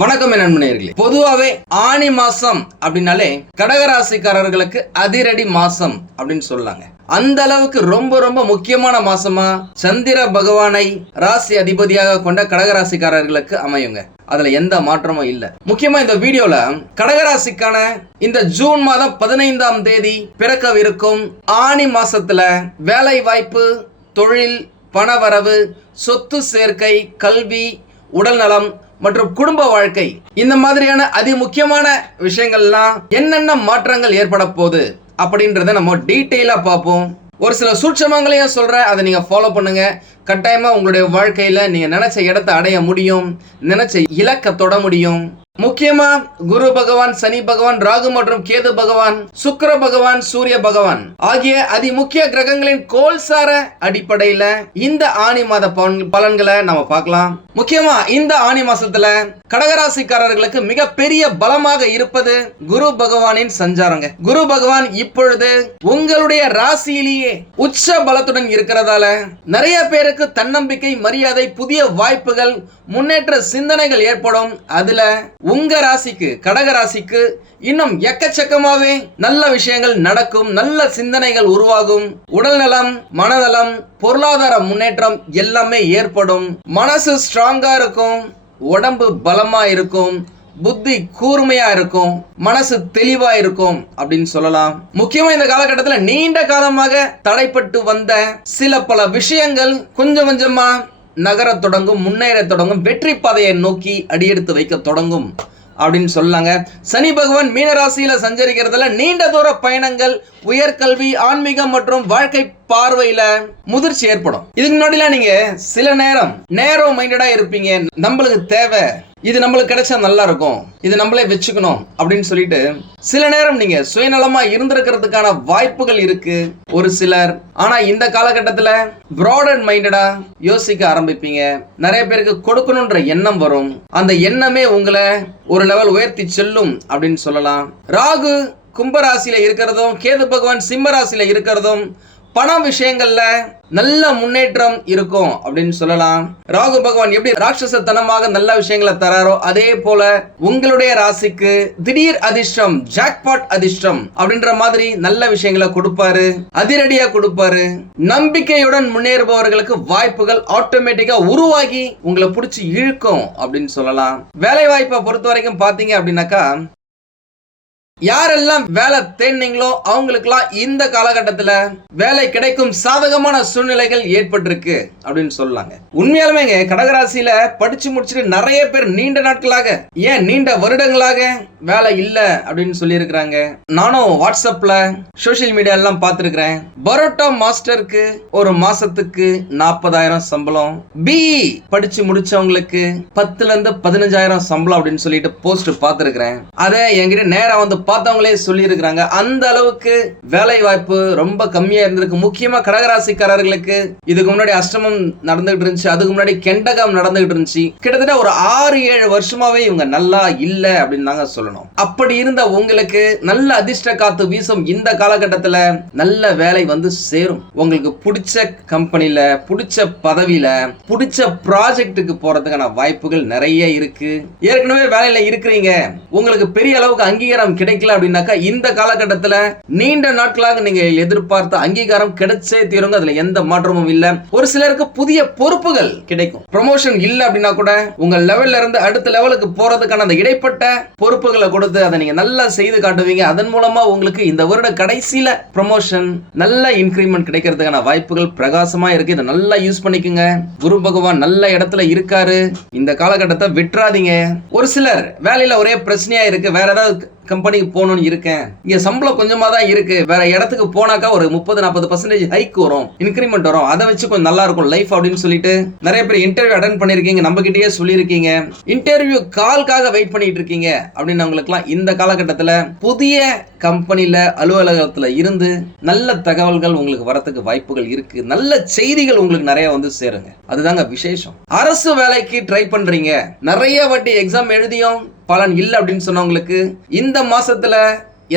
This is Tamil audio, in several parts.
வணக்கம் நண்பர்களே. பொதுவாவே ஆனி மாசம் அப்படின்னாலே கடகராசிக்காரர்களுக்கு அதிரடி மாசம் அப்படின்னு சொல்லாங்க. அந்த அளவுக்கு ரொம்ப ரொம்ப முக்கியமான மாசமா சந்திர பகவானை ராசி அதிபதியாக கொண்ட கடகராசிக்காரர்களுக்கு அமையுங்க. அதுல எந்த மாற்றமும் இல்ல. முக்கியமா இந்த வீடியோல கடகராசிக்கான இந்த ஜூன் மாதம் 15ஆம் தேதி பிறக்கவிருக்கும் ஆனி மாசத்துல வேலை வாய்ப்பு, தொழில், பணவரவு, சொத்து சேர்க்கை, கல்வி, உடல்நலம் மற்றும் குடும்ப வாழ்க்கை, இந்த மாதிரியான அதி முக்கியமான விஷயங்கள்லாம் என்னென்ன மாற்றங்கள் ஏற்பட போகுது அப்படின்றத நம்ம டீட்டெயிலா பார்ப்போம். ஒரு சில சூட்சமங்களையும் சொல்றேன், அதை நீங்க ஃபாலோ பண்ணுங்க. கட்டாயமா உங்களுடைய வாழ்க்கையில நீங்க நினைச்ச இடத்தை அடைய முடியும், நினைச்ச இலக்க தொட முடியும். முக்கியமா குரு பகவான், சனி பகவான், ராகு மற்றும் கேது பகவான், சுக்கிர பகவான், சூரிய பகவான் ஆகிய அதி முக்கிய கிரகங்களின் கோல்சார அடிப்படையில இந்த ஆனி மாத பலன்களை நம்ம பார்க்கலாம். முக்கியமா இந்த ஆனி மாசத்துல கடகராசிக்காரர்களுக்கு மிக பெரிய பலமாக இருப்பது குரு பகவானின் சஞ்சாரங்க. குரு பகவான் இப்பொழுது உங்களுடைய ராசியிலேயே உச்ச பலத்துடன் இருக்கிறதால நிறைய பேருக்கு தன்னம்பிக்கை, மரியாதை, புதிய வாய்ப்புகள், முன்னேற்ற சிந்தனைகள் ஏற்படும். அதுல உங்க ராசிக்கு, கடகராசிக்கு இன்னும் எக்கச்சக்கமாவே நல்ல விஷயங்கள் நடக்கும், நல்ல சிந்தனைகள் உருவாகும். உடல்நலம், மனநலம், பொருளாதார முன்னேற்றம் எல்லாமே ஏற்படும். மனசு ஸ்ட்ராங்கா இருக்கும், உடம்பு பலமா இருக்கும், புத்தி கூர்மையா இருக்கும், மனசு தெளிவா இருக்கும் அப்படின்னு சொல்லலாம். முக்கியமா இந்த காலகட்டத்தில் நீண்ட காலமாக தடைப்பட்டு வந்த சில பல விஷயங்கள் கொஞ்சம் கொஞ்சமா நகர தொடங்கும், முன்னேற தொடங்கும், வெற்றி பாதையை நோக்கி அடியெடுத்து வைக்க தொடங்கும் அப்படின்னு சொல்லாங்க. சனி பகவான் மீனராசியில சஞ்சரிக்கிறதுல நீண்ட தூர பயணங்கள், உயர்கல்வி, ஆன்மீகம் மற்றும் வாழ்க்கை பார்வையில முதிர்ச்சி ஏற்படும். இதுக்கு முன்னாடிலாம் நீங்க சில நேரோ மைண்டடா இருப்பீங்க. நம்மளுக்கு தேவை, இது நம்மளுக்கு கிடைச்சா நல்லா இருக்கும், இது நம்மளே வச்சுக்கணும் அப்படின்னு சொல்லிட்டு சில நேரம் நீங்க சுயநலமா இருந்திருக்கிறதுக்கான வாய்ப்புகள் இருக்கு ஒரு சிலர். ஆனா இந்த காலகட்டத்துல பிராடர் மைண்டடா யோசிக்க ஆரம்பிப்பீங்க. நிறைய பேருக்கு கொடுக்கணும்ன்ற எண்ணம் வரும். அந்த எண்ணமே உங்களை ஒரு லெவல் உயர்த்தி செல்லும் அப்படின்னு சொல்லலாம். ராகு கும்பராசியில இருக்கிறதும், கேது பகவான் சிம்ம ராசியில இருக்கிறதும் பண விஷயங்கள்ல நல்ல முன்னேற்றம் இருக்கும் அப்படின்னு சொல்லலாம். ராகு பகவான் எப்படி ராட்சசத்தனமாக நல்ல விஷயங்களை தராரோ அதே போல உங்களுடைய ராசிக்கு திடீர் அதிர்ஷ்டம், ஜாக்பாட் அதிர்ஷ்டம் அப்படின்ற மாதிரி நல்ல விஷயங்களை கொடுப்பாரு, அதிரடியா கொடுப்பாரு. நம்பிக்கையுடன் முன்னேறுபவர்களுக்கு வாய்ப்புகள் ஆட்டோமேட்டிக்கா உருவாகி உங்களை பிடிச்சி இழுக்கும் அப்படின்னு சொல்லலாம். வேலை வாய்ப்பை பொறுத்த வரைக்கும் பாத்தீங்க அப்படின்னாக்கா, யாரெல்லாம் வேலை தேடினீங்களோ அவங்களுக்குலாம் இந்த காலகட்டத்தில் வேலை கிடைக்கும் சாதகமான சூழ்நிலைகள் ஏற்பட்டிருக்கு அப்படின்னு சொல்லாங்க. உண்மையாலுமே கடகராசியில படிச்சு முடிச்சுட்டு நிறைய பேர் நீண்ட நாட்களாக, ஏன் நீண்ட வருடங்களாக வேலை இல்ல அப்படின்னு சொல்லி இருக்கிறாங்க. நானும் வாட்ஸ்அப்ல, சோசியல் மீடியா எல்லாம் பார்த்திருக்கிறேன். பரோட்டா மாஸ்டருக்கு ஒரு மாசத்துக்கு 40,000 சம்பளம், பிஇ படிச்சு முடிச்சவங்களுக்கு 10,000 இருந்து 15,000 சம்பளம் அப்படின்னு சொல்லிட்டு போஸ்ட் பார்த்திருக்கிறேன். அதை என்கிட்ட நேரா வந்து பார்த்தவங்களே சொல்லி இருக்கிறாங்க. அந்த அளவுக்கு வேலை வாய்ப்பு ரொம்ப கம்மியா இருந்திருக்கு. முக்கியமா கடகராசிக்காரர்களுக்கு இதுக்கு முன்னாடி அஷ்டமம் நடந்துகிட்டு இருந்துச்சு, அதுக்கு முன்னாடி கெண்டகம் நடந்துகிட்டு இருந்துச்சு. கிட்டத்தட்ட ஒரு 6-7 வருஷமாவே இவங்க நல்லா இல்ல அப்படின்னு தாங்க சொல்லணும். அப்படி இருந்த உங்களுக்கு நல்ல அதிர்ஷ்ட காத்து வீசும் இந்த காலகட்டத்தில் நல்ல வேலை வந்து சேரும். உங்களுக்கு பிடிச்ச கம்பெனில, பிடிச்ச பதவியில, பிடிச்ச ப்ராஜெக்ட்டுக்கு போறதுக்கான வாய்ப்புகள் நிறைய இருக்கு. ஏற்கனவே வேலையில இருக்கிறீங்க, உங்களுக்கு பெரிய அளவுக்கு அங்கீகாரம் கிடைக்கல அப்படின்னாக்கா இந்த காலகட்டத்தில் நீண்ட நாட்களாக நீங்க எதிர்பார்த்த அங்கீகாரம் கிடைச்சே தீருங்க. அதுல எந்த மாற்றமும் இல்ல. ஒரு சிலருக்கு புதிய பொறுப்புகள் கிடைக்கும். ப்ரமோஷன் இல்ல அப்படின்னா கூட உங்க லெவல்ல இருந்து அடுத்த லெவலுக்கு போறதுக்கான அந்த இடைப்பட்ட பொறுப்புகளை கொடுத்து அதை நீங்க நல்லா செய்து காட்டுவீங்க. அதன் மூலமா உங்களுக்கு இந்த வருட கடைசியில ப்ரமோஷன், நல்ல இன்கிரிமெண்ட் கிடைக்கிறதுக்கான வாய்ப்புகள் பிரகாசமா இருக்கு. இதை நல்லா யூஸ் பண்ணிக்கோங்க. குரு பகவான் நல்ல இடத்துல இருக்காரு. இந்த காலகட்டத்தை விட்டுறாதீங்க. ஒரு சிலர் வேலையில ஒரே பிரச்சனையா இருக்கு, வேற ஏதாவது கம்பெனிக்கு போகணும்னு இருக்கேன், இங்க சம்பளம் கொஞ்சமா தான் இருக்கு, வேற இடத்துக்கு போனாக்கா ஒரு 30-40% ஹைக் வரும், இன்கிரிமெண்ட் வரும், அதை வச்சு கொஞ்சம் நல்லா இருக்கும் லைஃப் அப்படின்னு சொல்லிட்டு நிறைய பேர் இன்டர்வியூ அட்டெண்ட் பண்ணிருக்கீங்க, நம்ம கிட்டயே சொல்லியிருக்கீங்க. இன்டர்வியூ கால்காக வெயிட் பண்ணிட்டு இருக்கீங்க அப்படின்னு அவங்களுக்குலாம் இந்த காலகட்டத்தில் புதிய கம்பெனில, அலுவலகத்துல இருந்து நல்ல தகவல்கள் உங்களுக்கு வரத்துக்கு வாய்ப்புகள் இருக்கு. நல்ல செய்திகள் உங்களுக்கு நிறைய வந்து சேருங்க. அதுதாங்க விசேஷம். அரசு வேலைக்கு ட்ரை பண்றீங்க, நிறைய வாட்டி எக்ஸாம் எழுதியும் பலன் இல்லை அப்படின்னு சொன்னவங்களுக்கு இந்த மாசத்துல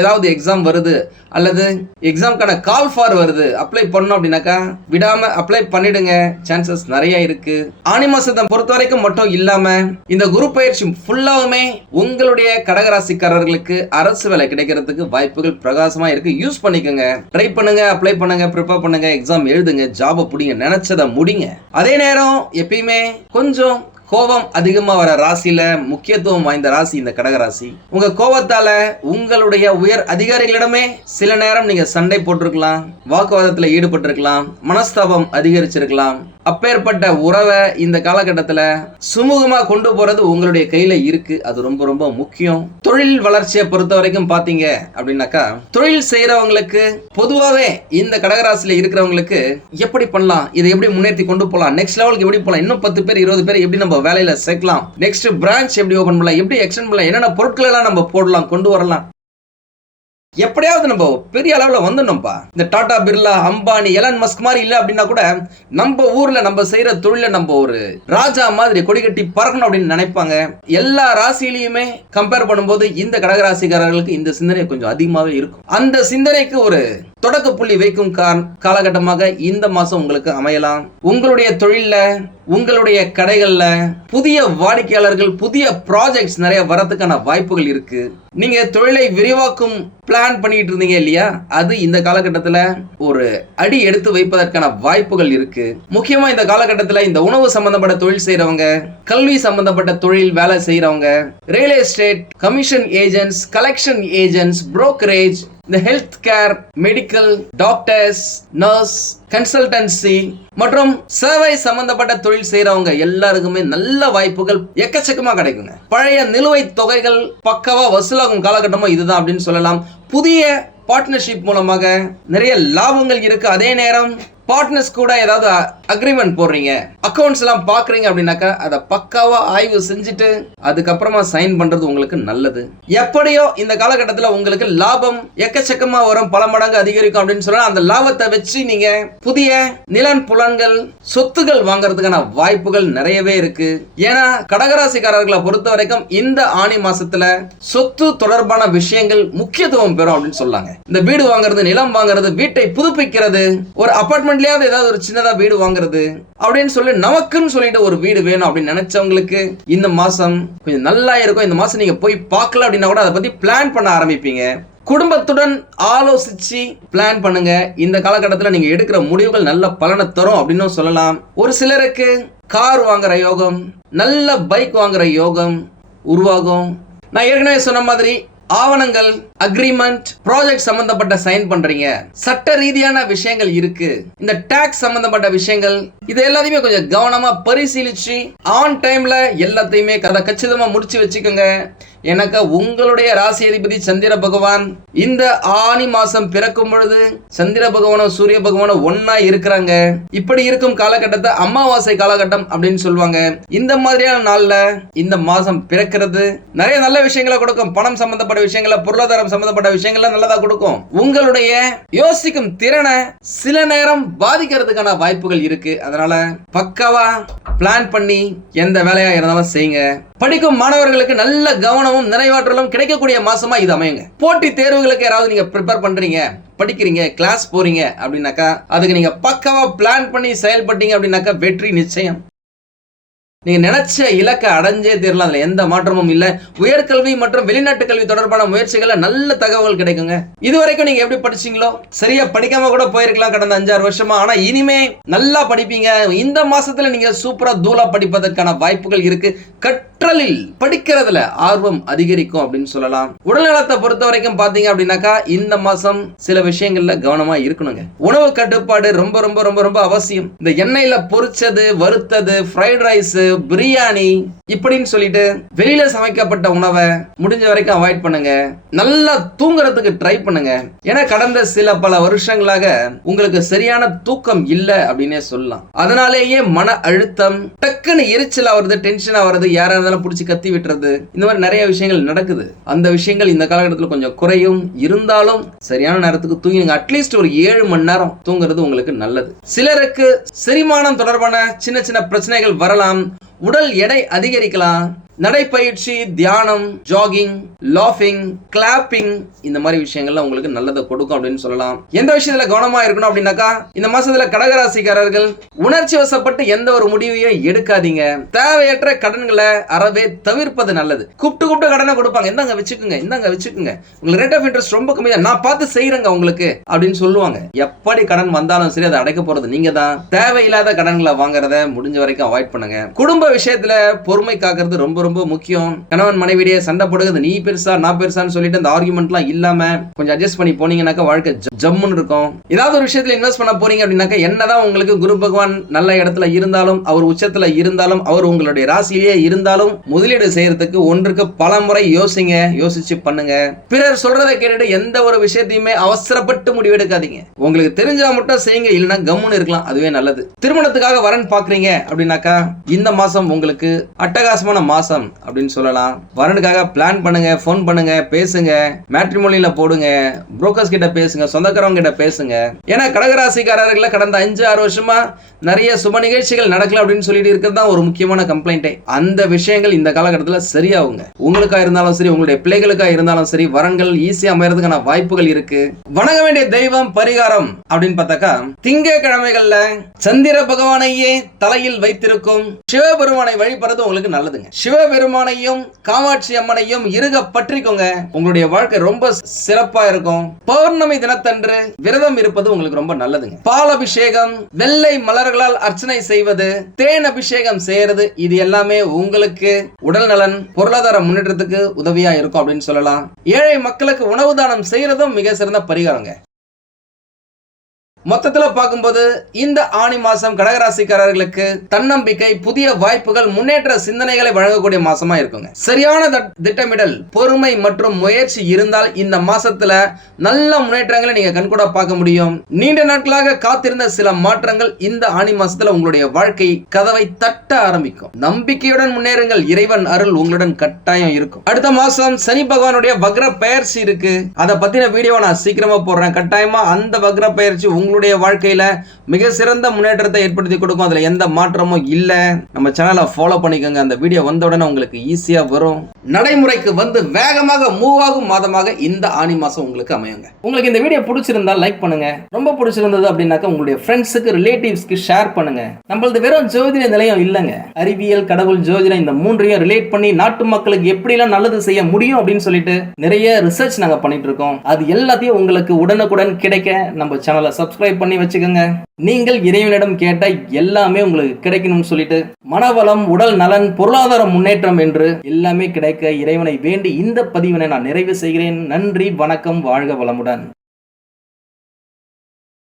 ஏதாவது எக்ஸாம் வருது அல்லது எக்ஸாம்க்கான கால் ஃபார் வருது, அப்ளை பண்ணணும் அப்படின்னாக்கா விடாம அப்ளை பண்ணிடுங்க, சான்சஸ் நிறைய இருக்கு. ஆனி மாசத்தை பொறுத்த வரைக்கும் மட்டும் இல்லாம இந்த குரு பயிற்சி ஃபுல்லாவுமே உங்களுடைய கடகராசிக்காரர்களுக்கு அரசு வேலை கிடைக்கிறதுக்கு வாய்ப்புகள் பிரகாசமா இருக்கு. யூஸ் பண்ணிக்கோங்க, ட்ரை பண்ணுங்க, அப்ளை பண்ணுங்க, ப்ரிப்பேர் பண்ணுங்க, எக்ஸாம் எழுதுங்க, ஜாபை பிடிங்க, நினைச்சதை முடிங்க. அதே நேரம் எப்பயுமே கொஞ்சம் கோபம் அதிகமா வர ராசியில முக்கியத்துவம் வாய்ந்த ராசி இந்த கடகராசி. உங்க கோபத்தால உங்களுடைய உயர் அதிகாரிகளிடமே சில நேரம் நீங்க சண்டை போட்டிருக்கலாம், வாக்குவாதத்துல ஈடுபட்டிருக்கலாம், மனஸ்தாபம் அதிகரிச்சிருக்கலாம். அப்பேற்பட்ட உறவை இந்த காலகட்டத்துல சுமூகமா கொண்டு போறது உங்களுடைய கையில இருக்கு. அது ரொம்ப ரொம்ப முக்கியம். தொழில் வளர்ச்சியை பொறுத்த வரைக்கும் பாத்தீங்க அப்படின்னாக்கா, தொழில் செய்யறவங்களுக்கு பொதுவாகவே இந்த கடகராசியில இருக்கிறவங்களுக்கு எப்படி பண்ணலாம், இதை எப்படி முன்னேற்றி கொண்டு போகலாம், நெக்ஸ்ட் லெவலுக்கு எப்படி போகலாம், இன்னும் 10 பேர் 20 பேர் எப்படி நம்ம வேலையில சேர்க்கலாம், நெக்ஸ்ட் பிரான்ச் எப்படி ஓபன் பண்ணலாம், எப்படி எக்ஸ்டெண்ட் பண்ணலாம், என்னென்ன பொருட்கள் எல்லாம் நம்ம போடலாம், கொண்டு வரலாம், எப்படியாவது நம்ம பெரிய அளவில் வந்துடணும்ப்பா. இந்த டாடா, பிர்லா, அம்பானி, எலான் மஸ்க் மாதிரி இல்லை அப்படின்னா கூட நம்ம ஊர்ல நம்ம செய்யற தொழில நம்ம ஒரு ராஜா மாதிரி கொடி கட்டி பறக்கணும் அப்படின்னு நினைப்பாங்க. எல்லா ராசியிலையுமே கம்பேர் பண்ணும்போது இந்த கடகராசிக்காரர்களுக்கு இந்த சிந்தனை கொஞ்சம் அதிகமாகவே இருக்கும். அந்த சிந்தனைக்கு ஒரு தொடக்க புள்ளி வைக்கும் காலகட்டமாக இந்த மாசம் உங்களுக்கு அமையலாம். உங்களுடைய தொழில, உங்களுடைய கடைகள்ல புதிய வாடிக்கையாளர்கள், புதிய ப்ராஜெக்ட்ஸ் நிறைய வரதுக்கான வாய்ப்புகள் இருக்கு. நீங்க தொழிலை விரிவாக்கும் பிளான் பண்ணிட்டு இருந்தீங்க இல்லையா, அது இந்த காலகட்டத்தில் ஒரு அடி எடுத்து வைப்பதற்கான வாய்ப்புகள் இருக்கு. முக்கியமா இந்த காலகட்டத்தில் இந்த உணவு சம்பந்தப்பட்ட தொழில் செய்யறவங்க, கல்வி சம்பந்தப்பட்ட தொழில் வேலை செய்யறவங்க, real estate, commission agents, collection agents, brokerage, இந்த health care, medical, doctors, nurse, consultancy மற்றும் சேவை சம்பந்தப்பட்ட தொழில் செய்யறவங்க எல்லாருக்குமே நல்ல வாய்ப்புகள் எக்கச்சக்கமா கிடைக்குங்க. பழைய நிலுவைத் தொகைகள் பக்கவா வசூலாகும் காலகட்டமும் இதுதான் அப்படின்னு சொல்லலாம். புதிய பார்ட்னர்ஷிப் மூலமாக நிறைய லாபங்கள் இருக்கு. அதே நேரம் பார்ட்னர்ஸ் கூட ஏதாவது அக்ரிமெண்ட் போடுறீங்க, அக்கௌண்ட்ஸ் எல்லாம் பாக்குறீங்க அப்படின்னாக்கா அதை பக்காவா ஆய்வு செஞ்சுட்டு அதுக்கப்புறமா சைன் பண்றது உங்களுக்கு நல்லது. எப்படியோ இந்த காலகட்டத்தில் உங்களுக்கு லாபம் எக்கச்சக்கமா வரும், பல மடங்கு அதிகரிக்கும் அப்படின்னு சொல்லலாம். அந்த லாபத்தை வச்சு நீங்க புதிய நிலன் புலன்கள், சொத்துகள் வாங்குறதுக்கான வாய்ப்புகள் நிறையவே இருக்கு. ஏன்னா கடகராசிக்காரர்களை பொறுத்த வரைக்கும் இந்த ஆனி மாசத்துல சொத்து தொடர்பான விஷயங்கள் முக்கியத்துவம் பெறும் அப்படின்னு சொல்லாங்க. இந்த வீடு வாங்குறது, நிலம் வாங்குறது, வீட்டை புதுப்பிக்கிறது, ஒரு அபார்ட்மெண்ட் ஏதாவது ஒரு சின்னதா வீடு வாங்குறது அப்படின்னு சொல்லி நமக்குன்னு சொல்லிட்டு ஒரு வீடு வேணும் அப்படின்னு நினைச்சவங்களுக்கு இந்த மாசம் கொஞ்சம் நல்லா இருக்கும். இந்த மாசம் நீங்க போய் பார்க்கல அப்படின்னா கூட அதை பத்தி பிளான் பண்ண ஆரம்பிப்பீங்க. குடும்பத்துடன் ஆலோசிச்சு பிளான் பண்ணுங்க. இந்த காலகட்டத்தில் நீங்க எடுக்கிற முடிவுகள் நல்ல பலனை தரும் அப்படின்னு சொல்லலாம். ஒரு சிலருக்கு கார் வாங்குற யோகம், நல்ல பைக் வாங்குற யோகம் உருவாகும். நான் ஏற்கனவே சொன்ன மாதிரி ஆவணங்கள், அக்ரிமெண்ட், ப்ராஜெக்ட் சம்பந்தப்பட்ட சைன் பண்றீங்க, சட்ட ரீதியான விஷயங்கள் இருக்கு, இந்த டாக்ஸ் சம்பந்தப்பட்ட விஷயங்கள், இது எல்லாத்தையுமே கொஞ்சம் கவனமா பரிசீலிச்சு ஆன் டைம்ல எல்லாத்தையுமே கச்சிதமா முடிச்சு வச்சுக்கோங்க. எனக்கு உங்களுடைய ராசி அதிபதி சந்திர பகவான் இந்த ஆனி மாசம் பிறக்கும் பொழுது சந்திர பகவானும் சூரிய பகவானும் ஒன்னா இருக்கிறாங்க. இப்படி இருக்கும் காலகட்டத்தை அமாவாசை காலகட்டம் அப்படின்னு சொல்லுவாங்க. இந்த மாதிரியான நாள்ல இந்த மாசம் பிறக்கிறது நிறைய நல்ல விஷயங்களை கொடுக்கும். பணம் சம்பந்தப்பட்ட விஷயங்களை, பொருளாதாரம் சம்பந்தப்பட்ட விஷயங்களை நல்லதா கொடுக்கும். உங்களுடைய யோசிக்கும் திறனை சில நேரம் பாதிக்கிறதுக்கான வாய்ப்புகள் இருக்கு. அதனால பக்காவா பிளான் பண்ணி எந்த வேலையா இருந்தாலும் செய்யுங்க. படிக்கும் மாணவர்களுக்கு நல்ல கவனமும் நிறைவாற்றலும் கிடைக்கக்கூடிய மாசமா இது அமையுங்க. போட்டி தேர்வுகளுக்கு யாராவது நீங்க ப்ரிப்பேர் பண்றீங்க, படிக்கிறீங்க, கிளாஸ் போறீங்க அப்படின்னாக்கா அதுக்கு நீங்க பக்காவா பிளான் பண்ணி செயல்பட்டீங்க அப்படின்னாக்கா வெற்றி நிச்சயம். நீங்க நினைச்ச இலக்கை அடைஞ்சே தீரலாம், அதுல எந்த மாற்றமும் இல்ல. உயர்கல்வி மற்றும் வெளிநாட்டு கல்வி தொடர்பான முயற்சிகள்ல நல்ல தகவல் கிடைக்குங்க. இதுவரைக்கும் நீங்க எப்படி படிச்சீங்களோ சரியா படிக்காம கூட போயிருக்கலாம் கடந்த 5-6 வருஷமா. ஆனா இனிமே நல்லா படிப்பீங்க. இந்த மாசத்துல நீங்க சூப்பரா தூளா படிப்பதற்கான வாய்ப்புகள் இருக்கு. கற்றலில், படிக்கிறதுல ஆர்வம் அதிகரிக்கும் அப்படின்னு சொல்லலாம். உடல்நலத்தை பொறுத்த வரைக்கும் பாத்தீங்க அப்படின்னாக்கா இந்த மாசம் சில விஷயங்கள்ல கவனமா இருக்கணுங்க. உணவு கட்டுப்பாடு ரொம்ப ரொம்ப ரொம்ப ரொம்ப அவசியம். இந்த எண்ணெயில பொரிச்சது, வறுத்தது, ஃப்ரைட் ரைஸ், பிரியாணி இப்படின்னு சொல்லிட்டு வெளியில சமைக்கப்பட்ட உணவை முடிஞ்ச வரைக்கும் அவாய்ட் பண்ணுங்க. நல்லா தூங்குறதுக்கு ட்ரை பண்ணுங்க. ஏன்னா கடந்த பல வருஷங்களாக உங்களுக்கு சரியான தூக்கம் இல்ல அப்படின்னே சொல்லலாம். அதனாலேயே மன அழுத்தம், டக்குன்னு எரிச்சல் ஆகுறது, டென்ஷன் ஆகுறது, யாரா இருந்தாலும் பிடிச்சி கத்தி விட்டுறது, இந்த மாதிரி நிறைய விஷயங்கள் நடக்குது. அந்த விஷயங்கள் இந்த காலகட்டத்தில் கொஞ்சம் குறையும். இருந்தாலும் சரியான நேரத்துக்கு தூங்கிடுங்க. அட்லீஸ்ட் ஒரு 7 மணி நேரம் தூங்குறது உங்களுக்கு நல்லது. சிலருக்கு செரிமானம் தொடர்பான சின்ன சின்ன பிரச்சனைகள் வரலாம். உடல் எடை அதிகரிக்கலாம். நடைப்பயிற்சி, தியானம், ஜாகிங், லாஃபிங், கிளாப்பிங் இந்த மாதிரி விஷயங்கள்ல உங்களுக்கு நல்லதை கொடுக்கும் அப்படின்னு சொல்லலாம். எந்த விஷயத்துல கவனமா இருக்கணும் அப்படின்னாக்கா, இந்த மாசத்துல கடகராசிக்காரர்கள் உணர்ச்சி வசப்பட்டு எந்த ஒரு முடிவையும் எடுக்காதீங்க. தேவையற்ற கடன்களை அறவே தவிர்ப்பது நல்லது. கூப்பிட்டு கடனை கொடுப்பாங்க, இந்தாங்க வச்சுக்குங்க, உங்களுக்கு ரேட் ஆஃப் இன்ட்ரெஸ்ட் ரொம்ப கம்மியா, நான் பார்த்து செய்யறேங்க உங்களுக்கு அப்படின்னு சொல்லுவாங்க. எப்படி கடன் வந்தாலும் சரி அதை அடைக்க போறது நீங்க தான். தேவையில்லாத கடன்களை வாங்குறத முடிஞ்ச வரைக்கும் அவாய்ட் பண்ணுங்க. குடும்ப விஷயத்துல பொறுமை காக்கிறது ரொம்ப ரொம்ப முக்கியம். கணவன் மனைவிடையே சண்டை போடுறது நீ பெருசா நான் பெருசான்னு சொல்லிட்டு அந்த ஆர்குமெண்ட்லாம் இல்லாம கொஞ்சம் அட்ஜஸ்ட் பண்ணி போனீங்கன்னாக்கா வாழ்க்கை ஜம்முன்னு இருக்கும். ஏதாவது ஒரு விஷயத்துல இன்வெஸ்ட் பண்ண போறீங்க அப்படின்னாக்கா, என்னதான் உங்களுக்கு குரு பகவான் நல்ல இடத்துல இருந்தாலும், அவர் உச்சத்துல இருந்தாலும், அவர் உங்களுடைய ராசியிலேயே இருந்தாலும், முதலீடு செய்யறதுக்கு ஒன்றுக்கு பல முறை யோசிச்சு பண்ணுங்க. பிறர் சொல்றதை கேட்டுட்டு எந்த ஒரு விஷயத்தையுமே அவசரப்பட்டு முடிவெடுக்காதீங்க. உங்களுக்கு தெரிஞ்சா மட்டும் செய்யுங்க, இல்லைன்னா கம்முன்னு இருக்கலாம், அதுவே நல்லது. திருமணத்துக்காக வரன் பாக்குறீங்க அப்படின்னாக்கா, இந்த மாசம் உங்களுக்கு அட்டகாசமான மாசம் அப்படின்னு சொல்லலாம். வரனுக்காக பிளான் பண்ணுங்க, போன் பண்ணுங்க, பேசுங்க, மேட்ரிமோனியில போடுங்க, புரோக்கர்ஸ் கிட்ட பேசுங்க, சொந்தக்காரங்க கிட்ட பேசுங்க. ஏன்னா கடகராசிக்காரர்களை கடந்த 5-6 வருஷமா நிறைய சுப நிகழ்ச்சிகள் நடக்கல அப்படின்னு சொல்லிட்டு இருக்கிறது தான் ஒரு முக்கியமான கம்ப்ளைண்டே. அந்த விஷயங்கள் இந்த காலகட்டத்தில் சரியாகுங்க. உங்களுக்கா இருந்தாலும் சரி, உங்களுடைய பிள்ளைகளுக்கா இருந்தாலும் சரி, வரன்கள் ஈஸியா அமையறதுக்கான வாய்ப்புகள் இருக்கு. வணங்க வேண்டிய தெய்வம் பரிகாரம் அப்படின்னு பார்த்தாக்கா, திங்கட்கிழமைகள்ல சந்திர பகவானையே தலையில் வைத்திருக்கும் சிவபெருமானை வழிபடுறது உங்களுக்கு நல்லதுங்க. சிவபெருமானையும் காமாட்சி அம்மனையும் இருக பற்றிக்கோங்க. உங்களுடைய வாழ்க்கை ரொம்ப சிறப்பா இருக்கும். பௌர்ணமி தினத்தன்று விரதம் இருப்பது உங்களுக்கு ரொம்ப நல்லதுங்க. பால் அபிஷேகம், வெள்ளை மலர்களால் அர்ச்சனை செய்வது, தேன் அபிஷேகம் செய்யறது, இது எல்லாமே உங்களுக்கு உடல் நலன், பொருளாதார முன்னேற்றத்துக்கு உதவியா இருக்கும் அப்படின்னு சொல்லலாம். ஏழை மக்களுக்கு உணவு தானம் செய்யறதும் மிக சிறந்த பரிகாரங்க. மொத்தத்துல பார்க்கும்போது இந்த ஆணி மாசம் கடகராசிக்காரர்களுக்கு தன்னம்பிக்கை, புதிய வாய்ப்புகள், முன்னேற்ற சிந்தனைகளை வழங்கக்கூடிய மாசமா இருக்குங்க. சரியான திட்டமிடல், பொறுமை மற்றும் முயற்சி இருந்தால் இந்த மாசத்துல நல்ல முன்னேற்றங்களை நீங்க கண்கூட பார்க்க முடியும். நீண்ட நாட்களாக காத்திருந்த சில மாற்றங்கள் இந்த ஆணி மாசத்துல உங்களுடைய வாழ்க்கை கதவை தட்ட ஆரம்பிக்கும். நம்பிக்கையுடன் முன்னேறுங்கள், இறைவன் அருள் உங்களுடன் கட்டாயம் இருக்கும். அடுத்த மாசம் சனி பகவானுடைய வக்ர பெயர்ச்சி இருக்கு. அதை பத்தின வீடியோ நான் சீக்கிரமா போடுறேன். கட்டாயமா அந்த வக்ர பெயர்ச்சி உங்களுடைய வாழ்க்கையில மிக சிறந்த முன்னேற்றத்தை ஏற்படுத்தி கொடுக்கும். அதுல எந்த மாற்றமும் இல்ல. நம்ம சேனலை ஃபாலோ பண்ணிக்கோங்க. அந்த வீடியோ வந்த உடனே உங்களுக்கு ஈஸியா வரும். நடைமுறைக்கு வந்து வேகமாக மூவ் ஆகும் மாதமாக இந்த ஆணி மாசம் உங்களுக்கு அமையுங்க. உங்களுக்கு இந்த வீடியோ பிடிச்சிருந்தா லைக் பண்ணுங்க. ரொம்ப பிடிச்சிருந்தது அப்படின்னாக்க உங்களுடைய ஃப்ரெண்ட்ஸுக்கு, ரிலேட்டிவ்ஸ்க்கு ஷேர் பண்ணுங்க. நம்மளது வெறும் ஜோதிட நிலையம் இல்லைங்க. அறிவியல், கடவுள், ஜோதிடம் இந்த மூன்றையும் ரிலேட் பண்ணி நாட்டு மக்களுக்கு எப்படிலாம் நல்லது செய்ய முடியும் அப்படின்னு சொல்லிட்டு நிறைய ரிசர்ச் நாங்க பண்ணிட்டு இருக்கோம். அது எல்லாத்தையும் உங்களுக்கு உடனுக்குடன் கிடைக்க நம்ம சேனலை சப்ஸ்கிரைப் பண்ணி வச்சுக்கோங்க. நீங்கள் இறைவனிடம் கேட்ட எல்லாமே உங்களுக்கு கிடைக்கணும்னு சொல்லிட்டு மனவளம், உடல் நலன், பொருளாதார முன்னேற்றம் என்று எல்லாமே கிடைக்க இறைவனை வேண்டி இந்த பதிவினை நான் நிறைவு செய்கிறேன். நன்றி, வணக்கம், வாழ்க வளமுடன்.